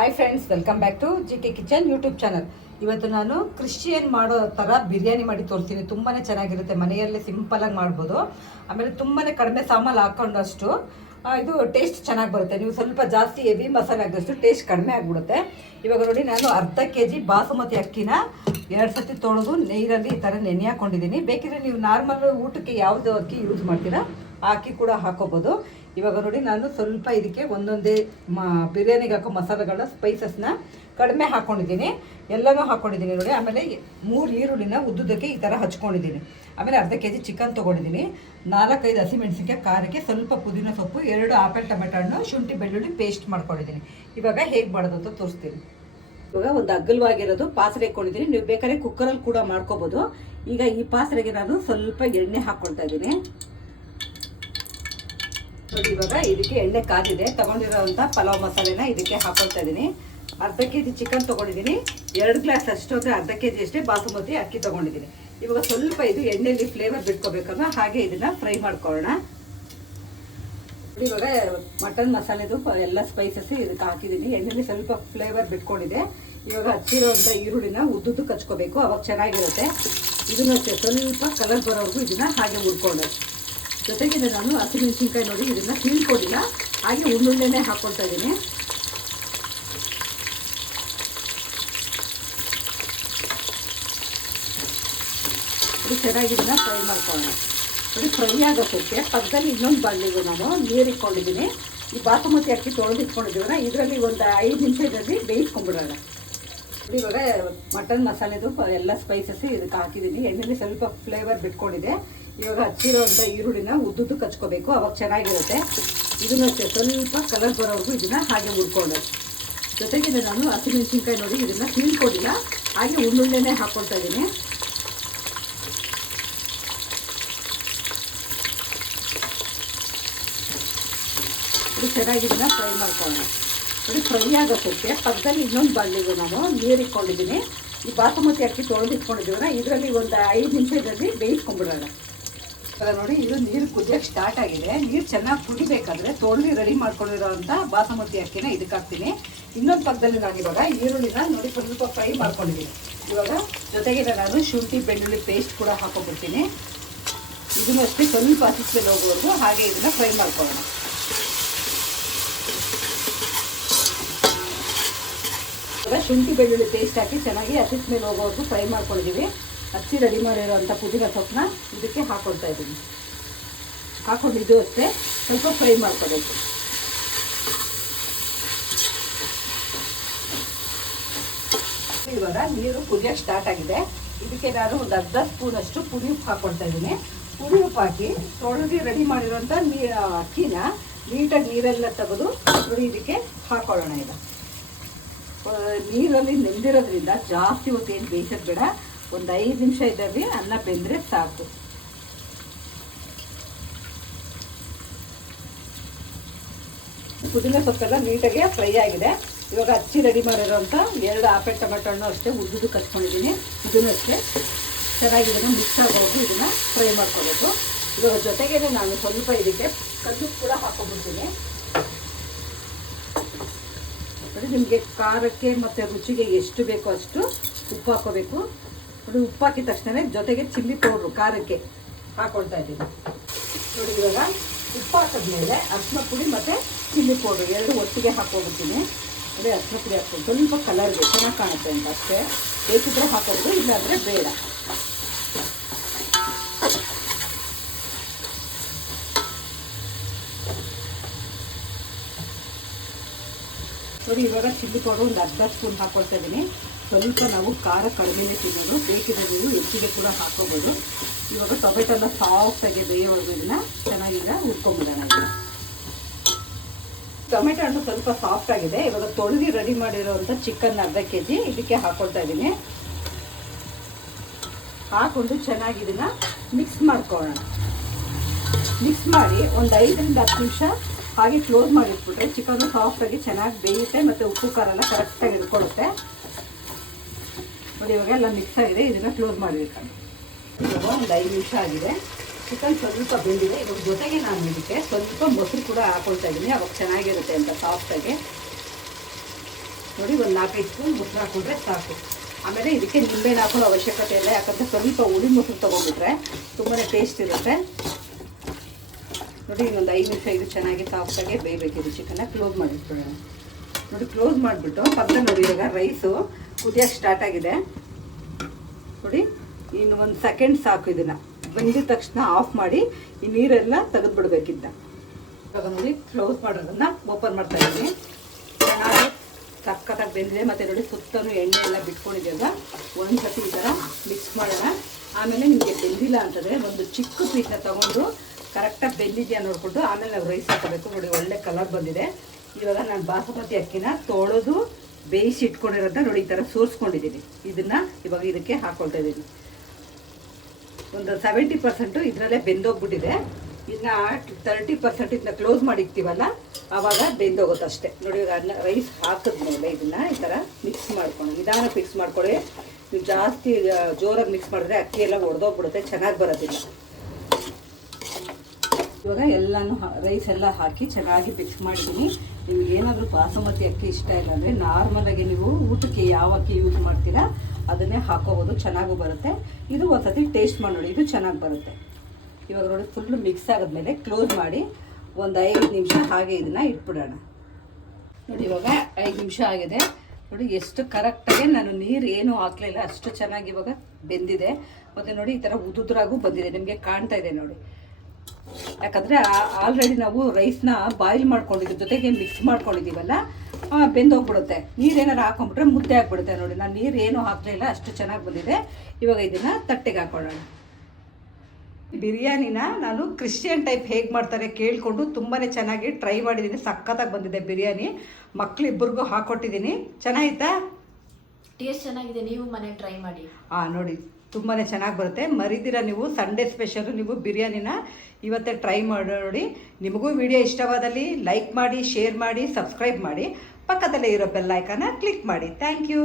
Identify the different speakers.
Speaker 1: Hi friends welcome back to G K kitchen YouTube channel ಇವತ್ತು ನಾನು Christian ಮಾಡೋ ಥರ ಬಿರಿಯಾನಿ ಮಾಡಿ ತೋರಿಸ್ತೀನಿ. ತುಂಬಾ ಚೆನ್ನಾಗಿರುತ್ತೆ. ಮನೆಯಲ್ಲೇ ಸಿಂಪಲಾಗಿ ಮಾಡ್ಬೋದು. ಆಮೇಲೆ ತುಂಬಾ ಕಡಿಮೆ ಸಾಮಾನು ಹಾಕೊಂಡಷ್ಟು ಇದು ಟೇಸ್ಟ್ ಚೆನ್ನಾಗಿ ಬರುತ್ತೆ. ನೀವು ಸ್ವಲ್ಪ ಜಾಸ್ತಿ ಹೆವಿ ಮಸಾಲೆ ಹಾಕಿದಷ್ಟು ಟೇಸ್ಟ್ ಕಡಿಮೆ ಆಗಿಬಿಡುತ್ತೆ. ಇವಾಗ ನೋಡಿ ನಾನು ಅರ್ಧ ಕೆ ಜಿ ಬಾಸುಮತಿ ಅಕ್ಕಿನ ಎರಡು ಸತಿ ತೊಳೆದು ನೀರಲ್ಲಿ ಈ ಥರ ನೆನೆ ಹಾಕೊಂಡಿದ್ದೀನಿ. ಬೇಕಿದ್ರೆ ನೀವು ನಾರ್ಮಲ್ ಊಟಕ್ಕೆ ಯಾವುದು ಅಕ್ಕಿ ಯೂಸ್ ಮಾಡ್ತೀರಾ, ಆ ಅಕ್ಕಿ ಕೂಡ ಹಾಕೋಬೋದು. ಇವಾಗ ನೋಡಿ ನಾನು ಸ್ವಲ್ಪ ಇದಕ್ಕೆ ಒಂದೊಂದೇ ಮ, ಬಿರಿಯಾನಿಗೆ ಹಾಕೋ ಮಸಾಲೆಗಳ ಸ್ಪೈಸಸ್ನ ಕಡಿಮೆ ಹಾಕ್ಕೊಂಡಿದ್ದೀನಿ ಎಲ್ಲನೂ ಹಾಕ್ಕೊಂಡಿದ್ದೀನಿ ನೋಡಿ. ಆಮೇಲೆ ಮೂರು ಈರುಳ್ಳಿನ ಉದ್ದುದಕ್ಕೆ ಈ ಥರ ಹಚ್ಕೊಂಡಿದ್ದೀನಿ. ಆಮೇಲೆ ಅರ್ಧ ಕೆ ಜಿ ಚಿಕನ್ ತೊಗೊಂಡಿದ್ದೀನಿ. ನಾಲ್ಕೈದು ಹಸಿಮೆಣಸಿನ್ಕಾಯಿ ಖಾರಕ್ಕೆ ಸ್ವಲ್ಪ ಪುದೀನ ಸೊಪ್ಪು, ಎರಡು ಆಪಲ್ ಟೊಮೆಟೊ ಹಣ್ಣು, ಶುಂಠಿ ಬೆಳ್ಳುಳ್ಳಿ ಪೇಸ್ಟ್ ಮಾಡ್ಕೊಂಡಿದ್ದೀನಿ. ಇವಾಗ ಹೇಗೆ ಮಾಡೋದು ಅಂತ ತೋರಿಸ್ತೀನಿ. ಇವಾಗ ಒಂದು ಅಗ್ಗಲವಾಗಿರೋದು ಪಾತ್ರೆ ಇಟ್ಕೊಂಡಿದ್ದೀನಿ ನೀವು ಬೇಕಾದ್ರೆ ಕುಕ್ಕರಲ್ಲಿ ಕೂಡ ಮಾಡ್ಕೋಬೋದು. ಈಗ ಈ ಪಾತ್ರೆಗೆ ನಾನು ಸ್ವಲ್ಪ ಎಣ್ಣೆ ಹಾಕ್ಕೊಳ್ತಾ ಇದ್ದೀನಿ. ಇವಾಗ ಇದಕ್ಕೆ ಎಣ್ಣೆ ಕಾದಿದೆ. ತಗೊಂಡಿರೋವಂಥ ಪಲಾವ್ ಮಸಾಲೆನ ಇದಕ್ಕೆ ಹಾಕೊಳ್ತಾ ಇದ್ದೀನಿ ಅರ್ಧ ಕೆ ಜಿ ಚಿಕನ್ ತೊಗೊಂಡಿದ್ದೀನಿ. ಎರಡು ಗ್ಲಾಸ್ ಅಷ್ಟು ಅಂದರೆ ಅರ್ಧ ಕೆ ಜಿ ಅಷ್ಟೇ ಬಾಸುಮತಿ ಅಕ್ಕಿ ತೊಗೊಂಡಿದ್ದೀನಿ. ಇವಾಗ ಸ್ವಲ್ಪ ಇದು ಎಣ್ಣೆಯಲ್ಲಿ ಫ್ಲೇವರ್ ಬಿಟ್ಕೋಬೇಕಲ್ಲ ಹಾಗೆ ಇದನ್ನ ಫ್ರೈ ಮಾಡ್ಕೊಳ್ಳೋಣ. ಇವಾಗ ಮಟನ್ ಮಸಾಲೆದು ಎಲ್ಲ ಸ್ಪೈಸಸ್ ಇದಕ್ಕೆ ಹಾಕಿದ್ದೀನಿ. ಎಣ್ಣೆಲಿ ಸ್ವಲ್ಪ ಫ್ಲೇವರ್ ಬಿಟ್ಕೊಂಡಿದೆ. ಇವಾಗ ಹಚ್ಚಿರೋಂಥ ಈರುಳ್ಳಿನ ಉದ್ದುದ್ದು ಕಚ್ಕೋಬೇಕು. ಅವಾಗ ಚೆನ್ನಾಗಿರುತ್ತೆ. ಇದನ್ನ ಸ್ವಲ್ಪ ಕಲರ್ ಬರೋವರೆಗೂ ಇದನ್ನ ಹಾಗೆ ಹುರ್ಕೊಂಡು ಜೊತೆಗೆ ನಾನು ಹಸಿಮೆಣಸಿನ್ಕಾಯಿ ನೋಡಿ, ಇದನ್ನು ತಿಳ್ಕೊಂಡಿಲ್ಲ ಹಾಗೆ ಉಳ್ಳುಳ್ಳೆನೆ ಹಾಕ್ಕೊಳ್ತಾ ಇದ್ದೀನಿ. ಇದು ಚೆನ್ನಾಗಿ ಇದನ್ನ ಫ್ರೈ ಮಾಡ್ಕೊಳ್ಳೋಣ. ಅದು ಫ್ರೈ ಆಗೋದಕ್ಕೆ ಪಕ್ಕದಲ್ಲಿ ಇನ್ನೊಂದು ಬಾಣಲಿಗೂ ನಾನು ನೀರು ಇಟ್ಕೊಂಡಿದ್ದೀನಿ. ಈ ಬಾಸುಮತಿ ಅಕ್ಕಿ ತೊಳೆದು ಇಟ್ಕೊಂಡಿದ್ದೀವಲ್ಲ, ಇದರಲ್ಲಿ ಒಂದು ಐದು ನಿಮಿಷ ಇದರಲ್ಲಿ ಬೇಯಿಸ್ಕೊಂಡ್ಬಿಡೋಣ. ಇವಾಗ ಮಟನ್ ಮಸಾಲೆದು ಎಲ್ಲ ಸ್ಪೈಸಸ್ ಇದಕ್ಕೆ ಹಾಕಿದ್ದೀನಿ ಎಣ್ಣೆಲಿ ಸ್ವಲ್ಪ ಫ್ಲೇವರ್ ಬಿಟ್ಕೊಂಡಿದೆ. ಇವಾಗ ಹಚ್ಚಿರೋಂಥ ಈರುಳ್ಳಿನ ಉದ್ದುದ್ದು ಕಚ್ಕೋಬೇಕು. ಅವಾಗ ಚೆನ್ನಾಗಿರುತ್ತೆ. ಇದನ್ನು ಸ್ವಲ್ಪ ಕಲರ್ ಬರೋವರೆಗೂ ಇದನ್ನು ಹಾಗೆ ಉಡ್ಕೊಂಡು ಜೊತೆಗೆ ನಾನು ಹಸಿಮೆಣಸಿನ್ಕಾಯಿ ನೋಡಿ, ಇದನ್ನು ತಿಳ್ಕೊಂಡಿಲ್ಲ. ಹಾಗೆ ಉಳ್ಳುಳ್ಳೆನೇ ಹಾಕ್ಕೊಳ್ತಾ ಇದ್ದೀನಿ ಇದು ಚೆನ್ನಾಗಿ ಇದನ್ನ ಫ್ರೈ ಮಾಡ್ಕೊಳ್ಳೋಣ. ನೋಡಿ ಫ್ರೈ ಆಗೋಕ್ಕೆ ಪಕ್ಕದಲ್ಲಿ ಇನ್ನೊಂದು ಬಾಣಲಿಗೂ ನಾನು. ನೀರು ಇಟ್ಕೊಂಡಿದ್ದೀನಿ. ಈ ಬಾಸುಮತಿ ಅಕ್ಕಿ ತೊಳೆದು ಇಟ್ಕೊಂಡಿದ್ದೀವಲ್ಲ, ಇದರಲ್ಲಿ ಒಂದು ಐದು ನಿಮಿಷ ಇದರಲ್ಲಿ ಬೇಯಿಸ್ಕೊಂಡ್ಬಿಡೋಣ. ಇವಾಗ ನೋಡಿ, ಇದು ನೀರು ಕುದಿಯೋಕ್ಕೆ ಸ್ಟಾರ್ಟ್ ಆಗಿದೆ. ನೀರು ಚೆನ್ನಾಗಿ ಕುಡಿಬೇಕಾದ್ರೆ ತೊಳೆದು ರೆಡಿ ಮಾಡ್ಕೊಂಡಿರೋಂಥ ಬಾಸುಮತಿ ಅಕ್ಕಿನ ಇದಕ್ಕೆ ಹಾಕ್ತೀನಿ. ಇನ್ನೊಂದು ಪಕ್ಕದಲ್ಲಿ ನಾನು ಇವಾಗ ಈರುಳ್ಳಿನ ನೋಡಿ ಸ್ವಲ್ಪ ಫ್ರೈ ಮಾಡ್ಕೊಂಡಿದ್ದೀನಿ. ಇವಾಗ ಜೊತೆಗೆ ನಾನು ಶುಂಠಿ, ಬೆಳ್ಳುಳ್ಳಿ ಪೇಸ್ಟ್ ಕೂಡ ಹಾಕೊಂಡ್ಬಿಡ್ತೀನಿ ಇದನ್ನಷ್ಟೇ ಸ್ವಲ್ಪ ಹಸಿಸ್ಮೇಲೆ ಹೋಗೋವರೆಗೂ ಹಾಗೆ ಇದನ್ನು ಫ್ರೈ ಮಾಡ್ಕೊಳ್ಳೋಣ. ಇವಾಗ ಶುಂಠಿ ಬೆಳ್ಳುಳ್ಳಿ ಪೇಸ್ಟ್ ಹಾಕಿ ಚೆನ್ನಾಗಿ ಹಸಿಟ್ ಮೇಲೆ ಹೋಗೋವರೆಗೂ ಫ್ರೈ ಮಾಡ್ಕೊಂಡಿದ್ದೀವಿ ಹಚ್ಚಿ ರೆಡಿ ಮಾಡಿರೋಂಥ ಪುದೀನ ಸೊಪ್ಪನ್ನ ಇದಕ್ಕೆ ಹಾಕ್ಕೊಳ್ತಾ ಇದ್ದೀನಿ. ಹಾಕೊಂಡಿದ್ದು ಅಷ್ಟೇ, ಸ್ವಲ್ಪ ಫ್ರೈ ಮಾಡ್ಕೋಬೇಕು. ಇವಾಗ ನೀರು ಕುದಿಯೋಕ್ಕೆ ಸ್ಟಾರ್ಟ್ ಆಗಿದೆ. ಇದಕ್ಕೆ ನಾನು ಒಂದು ಅರ್ಧ ಸ್ಪೂನ್ ಅಷ್ಟು ಪುಡಿ ಉಪ್ಪು ಹಾಕ್ಕೊಳ್ತಾ ಇದ್ದೀನಿ. ಪುಡಿ ಉಪ್ಪು ಹಾಕಿ ತೊಳೆದು ರೆಡಿ ಮಾಡಿರೋಂಥ ನೀ ಅಕ್ಕಿನ ನೀಟಾಗಿ ನೀರೆಲ್ಲ ತೆಗೆದು ಇದಕ್ಕೆ ಹಾಕೊಳ್ಳೋಣ ಈಗ. ನೀರಲ್ಲಿ ನೆಂದಿರೋದ್ರಿಂದ ಜಾಸ್ತಿ ಹೊತ್ತು ಏನು ಬೇಯಿಸೋದು ಬೇಡ. ಒಂದು ಐದು ನಿಮಿಷ ಇದ್ದಾವೆ ಅನ್ನ ಬೆಂದರೆ ಸಾಕು. ಪುದೀನ ಸೊಪ್ಪೆಲ್ಲ ನೀಟಾಗಿ ಫ್ರೈ ಆಗಿದೆ. ಇವಾಗ ಹಚ್ಚಿ ರೆಡಿ ಮಾಡಿರೋಂಥ ಎರಡು ಆಪೆ ಟೊಮೆಟೊ ಹಣ್ಣು ಅಷ್ಟೇ ಉದ್ದುದು ಕಟ್ಕೊಂಡಿದ್ದೀನಿ. ಇದನ್ನು ಅಷ್ಟೇ ಮಿಕ್ಸ್ ಆಗೋದು ಇದನ್ನು ಫ್ರೈ ಮಾಡ್ಕೋಬೇಕು. ಇವಾಗ ಜೊತೆಗೆ ನಾನು ಸ್ವಲ್ಪ ಇದಕ್ಕೆ ಕಲ್ಲು ಕೂಡ ಹಾಕೊಂಡ್ಬಿಡ್ತೀನಿ ನೋಡಿ ನಿಮಗೆ ಖಾರಕ್ಕೆ ಮತ್ತು ರುಚಿಗೆ ಎಷ್ಟು ಬೇಕೋ ಅಷ್ಟು ಉಪ್ಪು ಹಾಕೋಬೇಕು. ನೋಡಿ ಉಪ್ಪು ಹಾಕಿದ ತಕ್ಷಣ ಜೊತೆಗೆ ಚಿಲ್ಲಿ ಪೌಡ್ರು, ಖಾರಕ್ಕೆ ಹಾಕೊಳ್ತಾ ಇದ್ದೀನಿ. ನೋಡಿ ಇವಾಗ ಉಪ್ಪು ಹಾಕಿದ್ಮೇಲೆ ಅರ್ಶಿನ ಪುಡಿ ಮತ್ತು ಚಿಲ್ಲಿ ಪೌಡ್ರು, ಎರಡು ಒಟ್ಟಿಗೆ ಹಾಕೋಬಿಡ್ತೀನಿ ನೋಡಿ ಅರ್ಶಿನ ಪುಡಿ ಹಾಕ್ಕೊಂಡು ಸ್ವಲ್ಪ ಕಲರ್ಗೆ ಚೆನ್ನಾಗಿ ಕಾಣುತ್ತೆ ಅಂತ ಅಷ್ಟೇ. ಬೇಕಿದ್ರೆ ಹಾಕೋದು ಇಲ್ಲಾಂದರೆ ಬೇಡ. ನೋಡಿ ಇವಾಗ ಚಿಲ್ಲಿ ಪೌಡರ್ ಒಂದು ಅರ್ಧ ಸ್ಪೂನ್ ಹಾಕ್ಕೊಳ್ತಾ ಇದ್ದೀನಿ. ಸ್ವಲ್ಪ ನಾವು ಖಾರ ಕಡಿಮೆನೇ ತಿನ್ನೋದು. ಬೇಕಿದ್ರೆ ನೀವು ಹೆಚ್ಚಿಗೆ ಕೂಡ ಹಾಕೋಬೋದು. ಇವಾಗ ಟೊಮೆಟೊ ಎಲ್ಲ ಸಾಫ್ಟಾಗಿ ಬೇಯೋವರೆಗೂ ಇದನ್ನ ಚೆನ್ನಾಗಿಲ್ಲ ಹುರ್ಕೊಂಬಿಡೋಣ ಟೊಮೆಟೊ ಹಣ್ಣು ಸ್ವಲ್ಪ ಸಾಫ್ಟ್ ಆಗಿದೆ. ಇವಾಗ ತೊಳೆದು ರೆಡಿ ಮಾಡಿರೋವಂಥ ಚಿಕನ್ ಅರ್ಧ ಕೆ ಜಿ ಇದಕ್ಕೆ ಹಾಕೊಳ್ತಾ ಇದ್ದೀನಿ. ಹಾಕೊಂಡು ಚೆನ್ನಾಗಿ ಇದನ್ನ ಮಿಕ್ಸ್ ಮಾಡ್ಕೊಳ್ಳೋಣ. ಮಿಕ್ಸ್ ಮಾಡಿ ಒಂದು ಐದರಿಂದ ಹತ್ತು ನಿಮಿಷ ಹಾಗೆ ಕ್ಲೋಸ್ ಮಾಡಿಟ್ಬಿಟ್ರೆ ಚಿಕನ್ ಸಾಫ್ಟಾಗಿ ಚೆನ್ನಾಗಿ ಬೇಯುತ್ತೆ ಮತ್ತು ಉಪ್ಪು, ಖಾರ ಎಲ್ಲ ಕರೆಕ್ಟಾಗಿ ಇಟ್ಕೊಳ್ಳುತ್ತೆ. ನೋಡಿ, ಇವಾಗೆಲ್ಲ ಮಿಕ್ಸ್ ಆಗಿದೆ, ಇದನ್ನು ಕ್ಲೋಸ್ ಮಾಡಬೇಕು. ಇವಾಗ ಒಂದು ಐದು ನಿಮಿಷ ಆಗಿದೆ. ಚಿಕನ್ ಸ್ವಲ್ಪ ಬೆಂದಿದೆ. ಇವಾಗ ಜೊತೆಗೆ ನಾನು ಇದಕ್ಕೆ ಸ್ವಲ್ಪ ಮೊಸರು ಕೂಡ ಹಾಕೊಳ್ತಾ ಇದ್ದೀನಿ. ಅವಾಗ ಚೆನ್ನಾಗಿರುತ್ತೆ ಅಂತ ಸಾಫ್ಟಾಗಿ ನೋಡಿ, ಒಂದು ನಾಲ್ಕೈದು ಸ್ಪೂನ್ ಮೊಸರು ಹಾಕೊಂಡ್ರೆ ಸಾಕು. ಆಮೇಲೆ ಇದಕ್ಕೆ ನಿಂಬೆ ಹಾಕೊಳ್ಳೋ ಅವಶ್ಯಕತೆ ಇಲ್ಲ. ಯಾಕಂದರೆ ಸ್ವಲ್ಪ ಹುಳಿ ಮೊಸರು ತೊಗೊಂಡ್ಬಿಟ್ರೆ ತುಂಬಾ ಟೇಸ್ಟ್ ಇರುತ್ತೆ. ನೋಡಿ, ಇನ್ನೊಂದು ಐದು ನಿಮಿಷ ಇದು ಚೆನ್ನಾಗಿ ಸಾಫ್ಟಾಗಿ ಬೇಯಬೇಕಿದೆ ಚಿಕನ್ನ. ಕ್ಲೋಸ್ ಮಾಡಿಟ್ಬಿಡೋಣ ನೋಡಿ ಕ್ಲೋಸ್ ಮಾಡಿಬಿಟ್ಟು ಪಕ್ಕ ನೋಡಿ ಇವಾಗ ರೈಸು ಕುದಿಯೋಕ್ಕೆ ಸ್ಟಾರ್ಟ್ ಆಗಿದೆ. ನೋಡಿ, ಇನ್ನು ಒಂದು ಸೆಕೆಂಡ್ ಸಾಕು ಇದನ್ನು. ಬಂದಿದ ತಕ್ಷಣ ಆಫ್ ಮಾಡಿ ಈ ನೀರೆಲ್ಲ ತೆಗೆದುಬಿಡ್ಬೇಕಿದ್ದ ಇವಾಗ ನೋಡಿ ಕ್ಲೋಸ್ ಮಾಡೋದನ್ನು ಓಪನ್ ಮಾಡ್ತಾ ಇದ್ದೀನಿ. ಚೆನ್ನಾಗಿ ಸಕ್ಕತ್ತಾಗಿ ಬೆಂದಿದೆ. ಮತ್ತು ನೋಡಿ, ಸುತ್ತಲೂ ಎಣ್ಣೆ ಎಲ್ಲ ಬಿಟ್ಕೊಂಡಿದ್ದಾಗ ಒಂದು ಸತಿ ಈ ಥರ ಮಿಕ್ಸ್ ಮಾಡೋಣ. ಆಮೇಲೆ ನಿಮಗೆ ಬೆಂದಿಲ್ಲ ಅಂತಂದರೆ ಒಂದು ಚಿಕ್ಕ ಪೀಸನ್ನ ತೊಗೊಂಡು ಕರೆಕ್ಟಾಗಿ ಬೆಂದಿದೆಯಾ ನೋಡಿಕೊಂಡು ಆಮೇಲೆ ನಾವು ರೈಸ್ ಹಾಕೋಬೇಕು ನೋಡಿ, ಒಳ್ಳೆ ಕಲರ್ ಬಂದಿದೆ. ಇವಾಗ ನಾನು ಬಾಸುಮತಿ ಅಕ್ಕಿನ ತೊಳೆದು ಬೇಯಿಸಿ ಇಟ್ಕೊಂಡಿರೋದ ನೋಡಿ, ಈ ಥರ ಸೋರಿಸ್ಕೊಂಡಿದ್ದೀನಿ ಇದನ್ನು ಇವಾಗ ಇದಕ್ಕೆ ಹಾಕ್ಕೊಳ್ತಾ ಇದ್ದೀನಿ ಒಂದು ಸೆವೆಂಟಿ ಪರ್ಸೆಂಟು ಇದರಲ್ಲೇ ಬೆಂದೋಗ್ಬಿಟ್ಟಿದೆ. ಇದನ್ನ ತರ್ಟಿ ಪರ್ಸೆಂಟ್ ಇದನ್ನ ಕ್ಲೋಸ್ ಮಾಡಿಕ್ತೀವಲ್ಲ ಆವಾಗ ಬೆಂದೋಗುತ್ತೆ ಅಷ್ಟೇ. ನೋಡಿ, ಇವಾಗ ಅನ್ನ ರೈಸ್ ಹಾಕಿದ್ಮೇಲೆ ಇದನ್ನು ಈ ಥರ ಮಿಕ್ಸ್ ಮಾಡ್ಕೊಂಡು ನಿಧಾನ ಮಿಕ್ಸ್ ಮಾಡ್ಕೊಳ್ಳಿ. ನೀವು ಜಾಸ್ತಿ ಜೋರಾಗಿ ಮಿಕ್ಸ್ ಮಾಡಿದ್ರೆ ಅಕ್ಕಿ ಎಲ್ಲ ಒಡೆದೋಗ್ಬಿಡುತ್ತೆ, ಚೆನ್ನಾಗಿ ಬರೋದಿಲ್ಲ. ಇವಾಗ ಎಲ್ಲನೂ ರೈಸ್ ಎಲ್ಲ ಹಾಕಿ ಚೆನ್ನಾಗಿ ಮಿಕ್ಸ್ ಮಾಡಿದ್ದೀನಿ. ನಿಮ್ಗೆ ಏನಾದರೂ ಬಾಸುಮತಿ ಅಕ್ಕಿ ಇಷ್ಟ ಇಲ್ಲ ಅಂದರೆ ನಾರ್ಮಲಾಗಿ ನೀವು ಊಟಕ್ಕೆ ಯಾವ ಅಕ್ಕಿ ಯೂಸ್ ಮಾಡ್ತೀರಾ, ಅದನ್ನೇ ಹಾಕೋಬೋದು, ಚೆನ್ನಾಗೂ ಬರುತ್ತೆ. ಇದು ಒಂದ್ಸತಿ ಟೇಸ್ಟ್ ಮಾಡಿ ನೋಡಿ, ಇದು ಚೆನ್ನಾಗಿ ಬರುತ್ತೆ. ಇವಾಗ ನೋಡಿ ಫುಲ್ಲು ಮಿಕ್ಸ್ ಆದಮೇಲೆ ಕ್ಲೋಸ್ ಮಾಡಿ ಒಂದು ಐದು ನಿಮಿಷ ಹಾಗೆ ಇದನ್ನು ಇಟ್ಬಿಡೋಣ. ನೋಡಿ, ಇವಾಗ ಐದು ನಿಮಿಷ ಆಗಿದೆ. ನೋಡಿ, ಎಷ್ಟು ಕರೆಕ್ಟಾಗಿ ನಾನು ನೀರು ಏನೂ ಹಾಕಲಿಲ್ಲ ಅಷ್ಟು ಚೆನ್ನಾಗಿ ಇವಾಗ ಬೆಂದಿದೆ. ಮತ್ತು ನೋಡಿ, ಈ ಥರ ಉದುದ್ರಾಗೂ ಬಂದಿದೆ. ನಿಮಗೆ ಕಾಣ್ತಾ ಇದೆ ನೋಡಿ. ಯಾಕಂದರೆ ಆಲ್ರೆಡಿ ನಾವು ರೈಸ್ನ ಬಾಯ್ಲ್ ಮಾಡ್ಕೊಂಡಿದ್ದ ಜೊತೆಗೆ ಮಿಕ್ಸ್ ಮಾಡ್ಕೊಂಡಿದ್ದೀವಲ್ಲ ಬೆಂದೋಗ್ಬಿಡುತ್ತೆ. ನೀರೇನಾರು ಹಾಕೊಂಡ್ಬಿಟ್ರೆ ಮುದ್ದೆ ಆಗ್ಬಿಡುತ್ತೆ ನೋಡಿ. ನಾನು ನೀರು ಏನೂ ಇಲ್ಲ ಅಷ್ಟು ಚೆನ್ನಾಗಿ ಬಂದಿದೆ. ಇವಾಗ ಇದನ್ನು ತಟ್ಟೆಗೆ ಹಾಕೊಳ್ಳೋಣ. ಬಿರಿಯಾನಿನ ನಾನು ಕ್ರಿಶ್ಚಿಯನ್ ಟೈಪ್ ಹೇಗೆ ಮಾಡ್ತಾರೆ ಕೇಳಿಕೊಂಡು ತುಂಬಾ ಚೆನ್ನಾಗಿ ಟ್ರೈ ಮಾಡಿದ್ದೀನಿ. ಸಖತ್ತಾಗಿ ಬಂದಿದೆ ಬಿರಿಯಾನಿ. ಮಕ್ಕಳಿಬ್ಬರಿಗೂ ಹಾಕ್ಕೊಟ್ಟಿದ್ದೀನಿ ಚೆನ್ನಾಗಿತ್ತಾ?
Speaker 2: ಟೇಸ್ಟ್ ಚೆನ್ನಾಗಿದೆ ನೀವು ಮನೆ ಟ್ರೈ ಮಾಡಿ.
Speaker 1: ಹಾಂ ನೋಡಿ. ತುಂಬಾ ಚೆನ್ನಾಗಿ ಬರುತ್ತೆ. ಮರಿದಿರ ನೀವು ಸಂಡೇ ಸ್ಪೆಷಲು ನೀವು ಬಿರಿಯಾನಿನ ಇವತ್ತೇ ಟ್ರೈ ಮಾಡಿ, ನೋಡಿ. ನಿಮಗೂ ವಿಡಿಯೋ ಇಷ್ಟವಾದಲ್ಲಿ ಲೈಕ್ ಮಾಡಿ ಶೇರ್ ಮಾಡಿ ಸಬ್ಸ್ಕ್ರೈಬ್ ಮಾಡಿ. ಪಕ್ಕದಲ್ಲೇ ಇರೋ ಬೆಲ್ ಐಕಾನ ಕ್ಲಿಕ್ ಮಾಡಿ. Thank you